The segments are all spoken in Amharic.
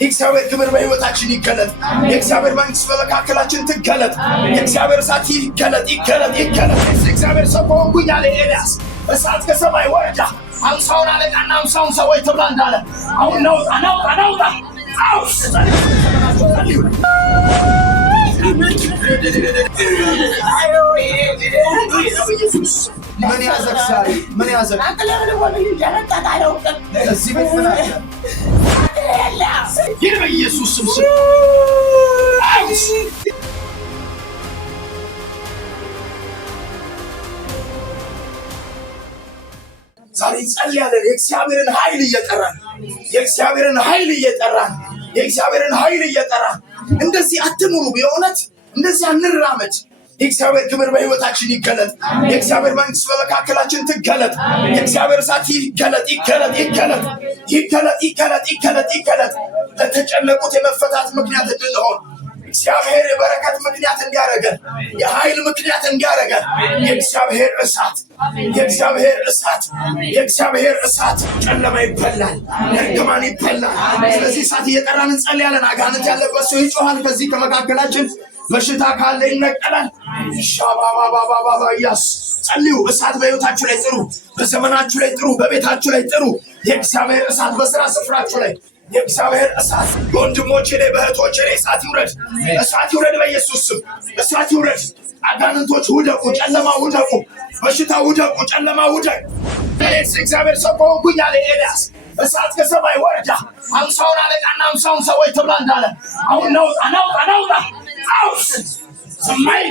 የእግዚአብሔር ክብር በሕይወታችን ይገለጥ። የእግዚአብሔር መንግሥት በመካከላችን ትገለጥ። የእግዚአብሔር እሳት ይገለጥ። የእግዚአብሔር ሰው ከሆንኩኝ አለ ኤልያስ እሳት ከሰማይ ወረዳ 50ውን አለቃና 50ውን ሰዎች ትብላ እንዳለ አሁን ናውጣ ምን ያዘክ ዛሬ? ምን ያዘክ? እዚህ ቤት ምን አለ? ይህ በኢየሱስ ስም ዛሬ ጸልያለን። የእግዚአብሔርን ኃይል እየጠራን እንደዚህ አትኑሩ። በእውነት እንደዚህ አንራመድ። የእግዚአብሔር ክብር በሕይወታችን ይገለጥ። የእግዚአብሔር መንግሥት በመካከላችን ትገለጥ። የእግዚአብሔር እሳት ይገለጥ። ለተጨነቁት የመፈታት ምክንያት እንድንሆን እግዚአብሔር የበረከት ምክንያት እንዲያደርገን፣ የኃይል ምክንያት እንዲያደርገን የእግዚአብሔር እሳት ጨለማ ይበላል፣ እርግማን ይበላል። ስለዚህ እሳት እየጠራን እንጸልያለን። አጋንንት ያለበት ሰው ይጮሃል። ከዚህ ከመካከላችን በሽታ ካለ ይነቀላል። ሻባባባባባያስ ጸልዩ። እሳት በሕይወታችሁ ላይ ጥሩ፣ በዘመናችሁ ላይ ጥሩ፣ በቤታችሁ ላይ ጥሩ። የእግዚአብሔር እሳት በስራ ስፍራችሁ ላይ የእግዚአብሔር እሳት በወንድሞቼ ላይ በእህቶቼ ላይ እሳት ይውረድ በኢየሱስ ስም እሳት ይውረድ። አጋንንቶች ውደቁ፣ ጨለማ ውደቁ፣ በሽታ ውደቁ፣ ጨለማ ውደቅ። እግዚአብሔር ሰው ከሆንኩኝ አለ ኤልያስ እሳት ከሰማይ ወረዳ 50ውን አለቃና 50ውን ሰዎች ትብላ እንዳለ አሁን ናውጣ ሰማይ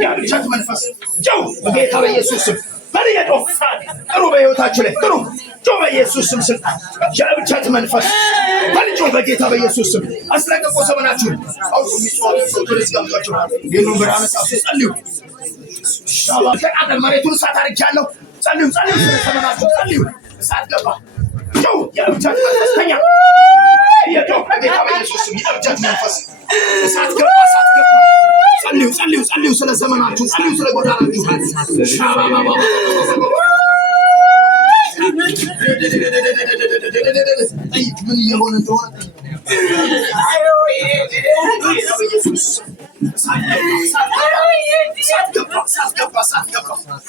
የእብደት መንፈስ በጌታ በኢየሱስ ስም ጥሩ፣ በሕይወታችሁ ላይ ጥሩ በኢየሱስ ስም ስልጣን የእብደት መንፈስ በልጆ በጌታ በኢየሱስ ስም አስለቀቁ። ዘመናችሁን አውጡ። ጸልዩ። ተቃጠል። መሬቱን እሳት አድርጌያለሁ። ጸልዩ። ስለ ዘመናችሁ ጸልዩ። እሳት ገባ። የእብደት መንፈስ ተኛ። በጌታ በኢየሱስ ስም የእብደት መንፈስ እሳት ገባ። ጸልዩ። ስለ ዘመናችሁ ጸልዩ። ስለ ጎዳናችሁ ምን እየሆነ እንደሆነ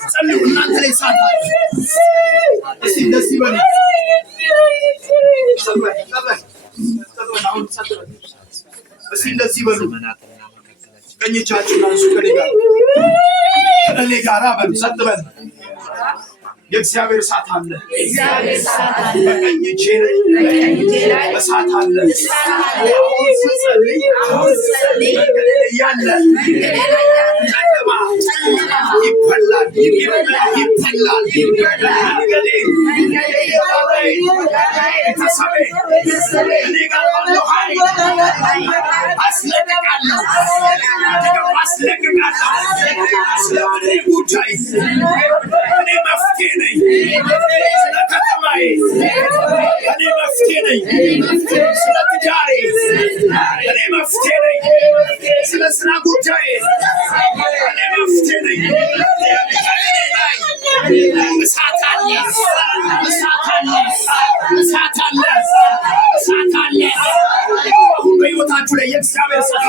ጸልዩ። እናንተ ላይ እሳት ደስ ይበል። እንደዚህ በሉ። ቀኝ እጃችሁን አንሱ። ከእኔ ጋር በሉ። ጸጥ በል። የእግዚአብሔር እሳት አለ። በቀኝ እጄ ላይ እሳት አለ። አሁን ስጸልይ ያለ ጨለማ ይበላል። እኔ ጋር ባለው ኃይል አስለቅቃለሁ። ስለምድሬ ጉዳይ እኔ መፍትሄ ነኝ። ስለ ከተማዬ እኔ መፍትሄ ነኝ። ስለ ትዳሬ እኔ መፍትሄ ነኝ። ስለ ስራ ጉዳይ እኔ መፍትሄ ነኝ። እሳት አለ። አሁን በሕይወታችሁ ላይ የእግዚአብሔር እሳት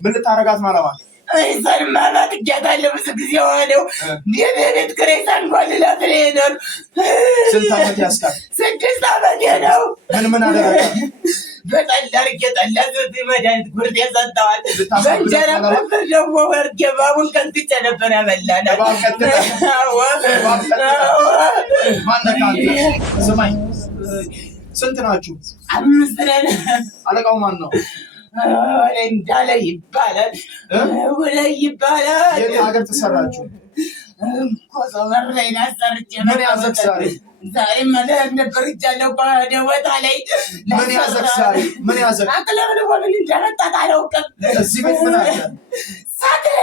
ምን ልታረጋት ማለባ ሰልማናት እጃታለሁ። ብዙ ጊዜ ሆነው የቤት ክሬታ እንኳን ልላት ሄደር። ስንት ዓመት ያስቃል? 6 ዓመት ነው። ምን አደረገ? በጠላ አድርጌ ጠላ መድኃኒት ጉርድ የሰጠዋል። በእንጀራ ፍርፍር ደግሞ ወርጌ ባቡን ቀንጥቼ ነበር ያበላናል። ስማኝ ስንት ናችሁ? 5 ነን። አለቃው ማን ነው? እንዳለ ይባላል። የት ሀገር ተሰራችሁ? ኮሶበር ላይ ናሰርቼ ምን ያዘክ ዛሬ? ዛሬ ማለት ነበር ይቻለው ባደወታ ላይ ምን ያዘክ ዛሬ? ምን ያዘክ? አቅለብ ወምን እንደመጣ ታውቀም። እዚህ ቤት ምን አለ? ሳትሬ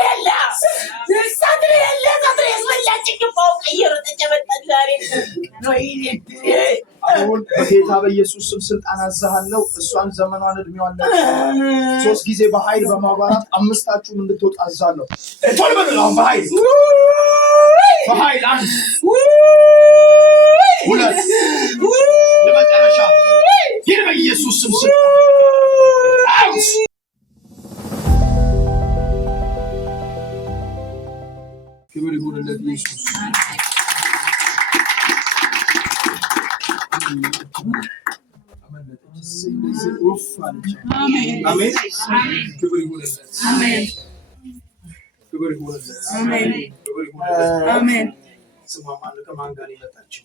ያስበላችኝ ፎቅ እየሮጠች መጣች ዛሬ። አሁን በጌታ በኢየሱስ ስም ስልጣን አዛሃለሁ። እሷን ዘመኗን እድሜዋን 3 ጊዜ በኃይል በማባራት 5ታችሁም እንድትወጣ አዛለሁ። ቶሎ በሉ አሁን በኃይል 1 2 ለመጨረሻ ይህ በኢየሱስ ስም ስልጣን አውት። ክብር ይሁንለት ኢየሱስ። አሜን። ክብር ይሁንለት። ክብር ይሁንለት። አሜን። ስሟ ማነው? ከማን ጋር የመጣችው?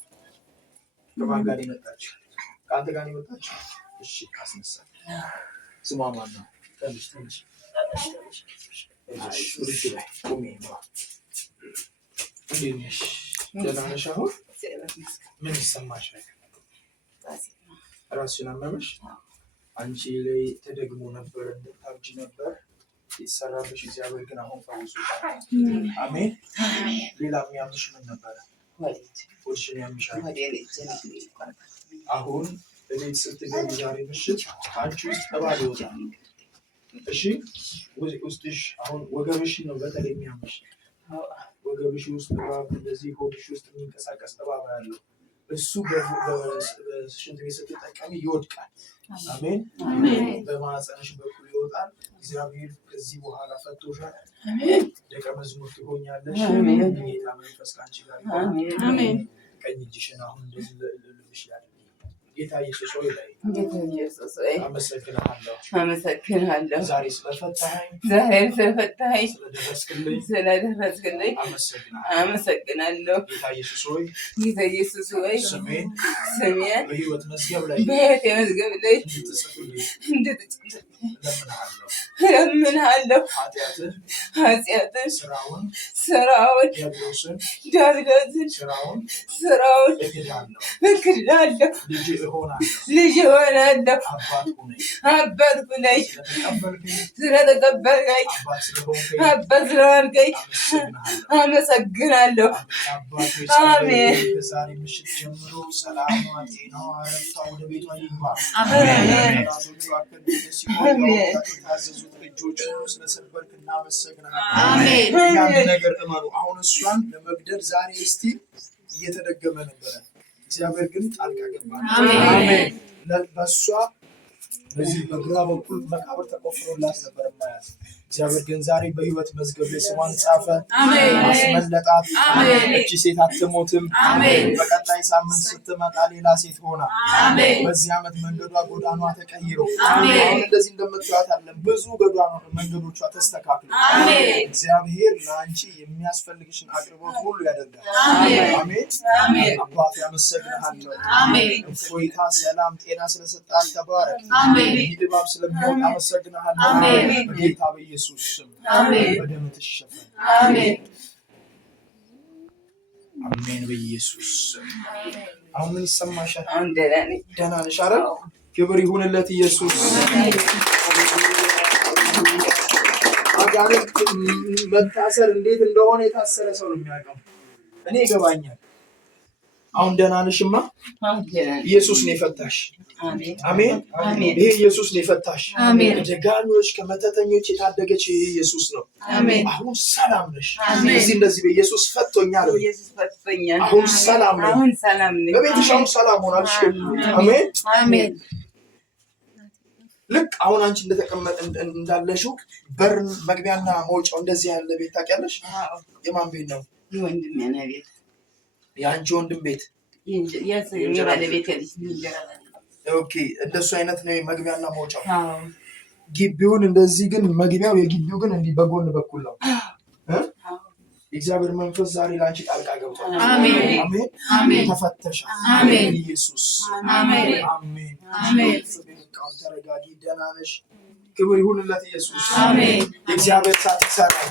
ከማን ጋር የመጣችው? ከአንተ ጋር የመጣችው? እሺ አስነሳ። ስሟ ማን ነው? ትንሽ እሺ ላይ ቆሜ ነው። እንዴት ነሽ? ደህና ነሽ? አሁን ምን ይሰማሻል? ራስሽን አመመሽ? አንቺ ላይ ተደግሞ ነበር፣ እንድታብጂ ነበር ይሰራብሽ። እግዚአብሔር ግን አሁን ፈውሶሻል። አሜን። ሌላ የሚያምሽ ምን ነበረ? ሆድሽን ያምሻል። አሁን እቤት ስትገቢ ዛሬ ምሽት አንቺ ውስጥ እባብ ይወጣል። እሺ ውስጥሽ አሁን ወገብሽን ነው በተለይ የሚያምሽ። ወገብሽ ውስጥ እባብ፣ እንደዚህ ሆድሽ ውስጥ የሚንቀሳቀስ እባብ ያለው እሱ በሽንት ቤት ስትጠቀሚ ይወድቃል። አሜን። በማህፀንሽ በኩል ይወጣል። እግዚአብሔር ከዚህ በኋላ ፈቶሻል። ደቀ መዝሙር ትሆኛለሽ። ጌታ መንፈስ ከአንቺ ጋር ይሆናል። ቀኝ እጅሽን አሁን እንደዚህ ልልብሽ ያለ ጌታ ኢየሱስ ሆይ ላይ አመሰግንሃለሁ። ዛሬ ስለፈታኸኝ ስለደረስክልኝ አመሰግናለሁ። ጌታ ኢየሱስ ሆይ ስሜን በሕይወት መዝገብ ላይ እለምንሃለሁ። ኃጢአትን ስራውን ዲያብሎስን ስራውን እክዳለሁ። ልጅ እሆናለሁ። አባት ሁነኝ። ስለተቀበልከኝ አባት ስለሆንከኝ አመሰግናለሁ። አሜን። ዛሬ ምሽት ጀምሮ ሰላሟ፣ ጤናዋ፣ እረፍቷ ወደ ቤቷ ይግባ። የታዘዙት እጆች ስለሰበርክ እናመሰግናለን። ያን ነገር እመኑ። አሁን እሷን ለመግደል ዛሬ እስቲ እየተደገመ ነበረ። እግዚአብሔር ግን ጣልቃ ገባ። አሜን። በእሷ በዚህ በግራ በኩል መቃብር ተቆፍሮላት ነበር ማያት። እግዚአብሔር ግን ዛሬ በሕይወት መዝገብ ላይ ስሟን ጻፈ፣ አስመለጣት። እቺ ሴት አትሞትም። በቀጣይ ሳምንት ስትመጣ ሌላ ሴት ሆና በዚህ ዓመት መንገዷ ጎዳኗ ተቀይሮ አሁን እንደዚህ እንደምትሏት አለን ብዙ መንገዶቿ ተስተካክሎ እግዚአብሔር ለአንቺ የሚያስፈልግሽን አቅርቦት ሁሉ ያደርጋል። አሜን። አባት ያመሰግንሃለሁ። እፎይታ፣ ሰላም፣ ጤና ስለሰጣት ተባረክ። ድባብ ስለሚወጣ አመሰግንሃለሁ። በጌታ በኢየሱስ ስም በደም ተሸፈን። አሜን። በኢየሱስ ስም። አሁን ምን ይሰማሻል? ደህና ነሽ? ኧረ ክብር ይሁንለት ኢየሱስ። አጋንንት መታሰር እንዴት እንደሆነ የታሰረ ሰው ነው የሚያውቀው። እኔ ይገባኛል። አሁን ደህና ነሽማ? ኢየሱስ ነው የፈታሽ። አሜን። ይሄ ኢየሱስ ነው የፈታሽ። ከደጋሚዎች ከመተተኞች የታደገች ኢየሱስ ነው። አሁን ሰላም ነሽ። እዚህ እንደዚህ በኢየሱስ ፈቶኛል። አሁን ሰላም ነኝ። በቤትሽ አሁን ሰላም ሆናልሽ። አሜን። ልክ አሁን አንቺ እንደተቀመጠ እንዳለሽው በር መግቢያና መውጫው እንደዚህ ያለ ቤት ታውቂያለሽ? የማን ቤት ነው? የአንቺ ወንድም ቤት። ኦኬ፣ እንደሱ አይነት ነው መግቢያና መውጫው። ግቢውን እንደዚህ ግን መግቢያው የግቢው ግን እንዲህ በጎን በኩል ነው። የእግዚአብሔር መንፈስ ዛሬ ላንቺ ጣልቃ ገብቷል። አሜን አሜን አሜን ተፈተሻል። አሜን ኢየሱስ አሜን አሜን አሜን ቃል ተረጋጊ ደህና ነሽ። ክብር ይሁንለት ኢየሱስ። አሜን የእግዚአብሔር እሳት ይሰራል።